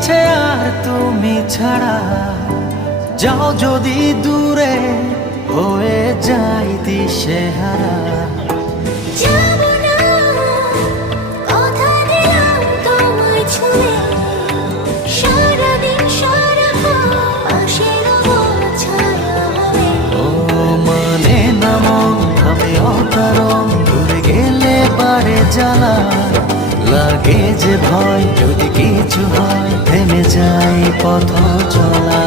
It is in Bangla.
আছে আর তুমি ছাড়া, যাও যদি দূরে হয়ে যাই দিশেহারা। যাবো না, কথা দিলাম তোমায় ছুঁয়ে, সারাদিন সারাক্ষণ পাশে রবো, ছায়া হবে। ও মানে না মন ভাবে অকারণ, দূরে গেলে পারে জ্বালা লাগে যে ভয়, যদি কিছু হয় থেমে যায় পথ চলা।